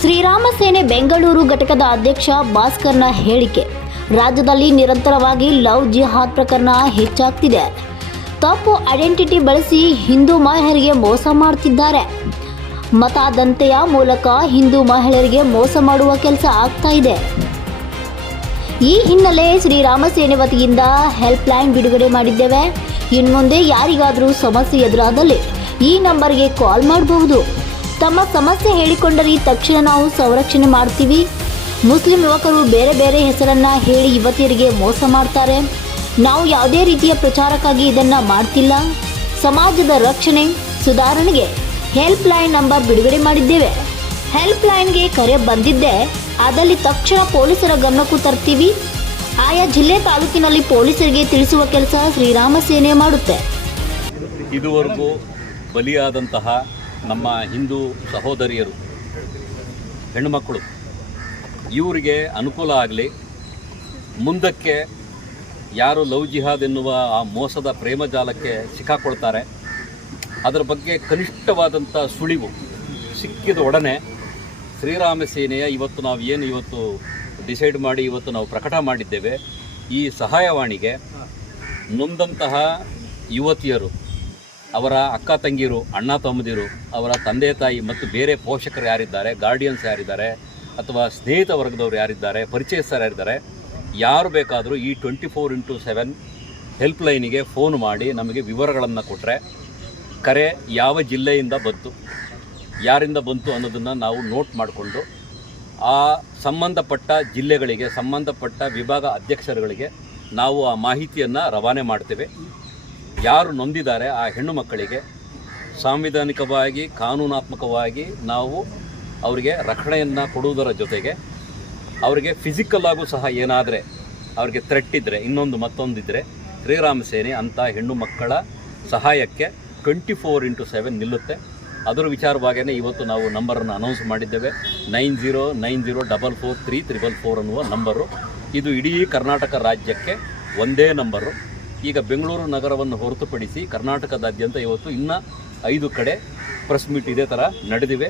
ಶ್ರೀರಾಮ ಸೇನೆ ಬೆಂಗಳೂರು ಘಟಕದ ಅಧ್ಯಕ್ಷ ಭಾಸ್ಕರ್ನ ಹೇಳಿಕೆ. ರಾಜ್ಯದಲ್ಲಿ ನಿರಂತರವಾಗಿ ಲವ್ ಜಿಹಾದ್ ಪ್ರಕರಣ ಹೆಚ್ಚಾಗ್ತಿದೆ. ತಪ್ಪು ಐಡೆಂಟಿಟಿ ಬಳಸಿ ಹಿಂದೂ ಮಹಿಳೆಯರಿಗೆ ಮೋಸ ಮಾಡ್ತಿದ್ದಾರೆ. ಮತದಂತೆಯ ಮೂಲಕ ಹಿಂದೂ ಮಹಿಳೆಯರಿಗೆ ಮೋಸ ಮಾಡುವ ಕೆಲಸ ಆಗ್ತಾ ಇದೆ. ಈ ಹಿನ್ನೆಲೆ ಶ್ರೀರಾಮ ಸೇನೆ ವತಿಯಿಂದ ಹೆಲ್ಪ್ ಲೈನ್ ಬಿಡುಗಡೆ ಮಾಡಿದ್ದೇವೆ. ಇನ್ಮುಂದೆ ಯಾರಿಗಾದರೂ ಸಮಸ್ಯೆ ಎದುರಾದಲ್ಲಿ ಈ ನಂಬರ್ಗೆ ಕಾಲ್ ಮಾಡಬಹುದು. ತಮ್ಮ ಸಮಸ್ಯೆ ಹೇಳಿಕೊಂಡರೆ ತಕ್ಷಣ ನಾವು ಸಂರಕ್ಷಣೆ ಮಾಡ್ತೀವಿ. ಮುಸ್ಲಿಂ ಯುವಕರು ಬೇರೆ ಬೇರೆ ಹೆಸರನ್ನ ಹೇಳಿ ಯುವತಿಯರಿಗೆ ಮೋಸ ಮಾಡ್ತಾರೆ. ನಾವು ಯಾವುದೇ ರೀತಿಯ ಪ್ರಚಾರಕ್ಕಾಗಿ ಇದನ್ನ ಮಾಡ್ತಿಲ್ಲ. ಸಮಾಜದ ರಕ್ಷಣೆ, ಸುಧಾರಣೆಗೆ ಹೆಲ್ಪ್ ಲೈನ್ ನಂಬರ್ ಬಿಡುಗಡೆ ಮಾಡಿದ್ದೇವೆ. ಹೆಲ್ಪ್ ಲೈನ್ಗೆ ಕರೆ ಬಂದಿದ್ದೆ. ಅದಲ್ಲಿ ತಕ್ಷಣ ಪೊಲೀಸರ ಗಮನಕ್ಕೂ ತರ್ತೀವಿ. ಆಯಾ ಜಿಲ್ಲೆ ತಾಲೂಕಿನಲ್ಲಿ ಪೊಲೀಸರಿಗೆ ತಿಳಿಸುವ ಕೆಲಸ ಶ್ರೀರಾಮ ಸೇನೆ ಮಾಡುತ್ತೆ. ಇದುವರೆಗೂ ಬಲಿಯಾದಂತಹ ನಮ್ಮ ಹಿಂದೂ ಸಹೋದರಿಯರು, ಹೆಣ್ಣುಮಕ್ಕಳು, ಇವರಿಗೆ ಅನುಕೂಲ ಆಗಲಿ, ಮುಂದಕ್ಕೆ ಯಾರು ಲವ್ ಜಿಹಾದ್ ಎನ್ನುವ ಆ ಮೋಸದ ಪ್ರೇಮಜಾಲಕ್ಕೆ ಸಿಕ್ಕಾಕೊಳ್ತಾರೆ. ಅದರ ಬಗ್ಗೆ ಕನಿಷ್ಠವಾದಂಥ ಸುಳಿವು ಸಿಕ್ಕಿದ ಒಡನೆ ಶ್ರೀರಾಮ ಸೇನೆಯ ಇವತ್ತು ನಾವು ಏನು ಇವತ್ತು ಡಿಸೈಡ್ ಮಾಡಿ ಇವತ್ತು ನಾವು ಪ್ರಕಟ ಮಾಡಿದ್ದೇವೆ, ಈ ಸಹಾಯವಾಣಿಗೆ ನೊಂದಂತಹ ಯುವತಿಯರು ಅವರ ಅಕ್ಕ ತಂಗಿರು, ಅಣ್ಣ ತಮ್ಮದಿರು, ಅವರ ತಂದೆ ತಾಯಿ ಮತ್ತು ಬೇರೆ ಪೋಷಕರು ಯಾರಿದ್ದಾರೆ ಗಾರ್ಡಿಯನ್ಸ್ ಯಾರಿದ್ದಾರೆ, ಅಥವಾ ಸ್ನೇಹಿತ ವರ್ಗದವರು ಯಾರಿದ್ದಾರೆ ಪರಿಚಯಸ್ಥರು ಯಾರಿದ್ದಾರೆ, ಯಾರು ಬೇಕಾದರೂ ಈ ಟ್ವೆಂಟಿ ಫೋರ್ ಇಂಟು ಸೆವೆನ್ ಹೆಲ್ಪ್ಲೈನಿಗೆ ಫೋನ್ ಮಾಡಿ ನಮಗೆ ವಿವರಗಳನ್ನು ಕೊಟ್ಟರೆ ಕರೆ ಯಾವ ಜಿಲ್ಲೆಯಿಂದ ಬಂತು, ಯಾರಿಂದ ಬಂತು ಅನ್ನೋದನ್ನು ನಾವು ನೋಟ್ ಮಾಡಿಕೊಂಡು ಆ ಸಂಬಂಧಪಟ್ಟ ಜಿಲ್ಲೆಗಳಿಗೆ, ಸಂಬಂಧಪಟ್ಟ ವಿಭಾಗ ಅಧ್ಯಕ್ಷರುಗಳಿಗೆ ನಾವು ಆ ಮಾಹಿತಿಯನ್ನು ರವಾನೆ ಮಾಡ್ತೇವೆ. ಯಾರು ನೊಂದಿದ್ದಾರೆ ಆ ಹೆಣ್ಣು ಮಕ್ಕಳಿಗೆ ಸಾಂವಿಧಾನಿಕವಾಗಿ, ಕಾನೂನಾತ್ಮಕವಾಗಿ ನಾವು ಅವರಿಗೆ ರಕ್ಷಣೆಯನ್ನು ಕೊಡುವುದರ ಜೊತೆಗೆ ಅವರಿಗೆ ಫಿಸಿಕಲ್ ಆಗೂ ಸಹ ಏನಾದರೆ ಅವರಿಗೆ ಇದ್ದರೆ ಇನ್ನೊಂದು ಮತ್ತೊಂದಿದ್ದರೆ ಶ್ರೀರಾಮ ಸೇನೆ ಅಂಥ ಹೆಣ್ಣು ಮಕ್ಕಳ ಸಹಾಯಕ್ಕೆ ಟ್ವೆಂಟಿ ಫೋರ್ ಇಂಟು ಸೆವೆನ್ ನಿಲ್ಲುತ್ತೆ. ಅದರ ವಿಚಾರವಾಗಿಯೇ ಇವತ್ತು ನಾವು ನಂಬರನ್ನು ಅನೌನ್ಸ್ ಮಾಡಿದ್ದೇವೆ. Nine zero nine zero double four three triple four ಅನ್ನುವ ನಂಬರು. ಇದು ಇಡೀ ಕರ್ನಾಟಕ ರಾಜ್ಯಕ್ಕೆ ಒಂದೇ ನಂಬರು. ಈಗ ಬೆಂಗಳೂರು ನಗರವನ್ನು ಹೊರತುಪಡಿಸಿ ಕರ್ನಾಟಕದಾದ್ಯಂತ ಇವತ್ತು ಇನ್ನೂ ಐದು ಕಡೆ ಪ್ರೆಸ್ ಮೀಟ್ ಇದೇ ಥರ ನಡೆದಿವೆ.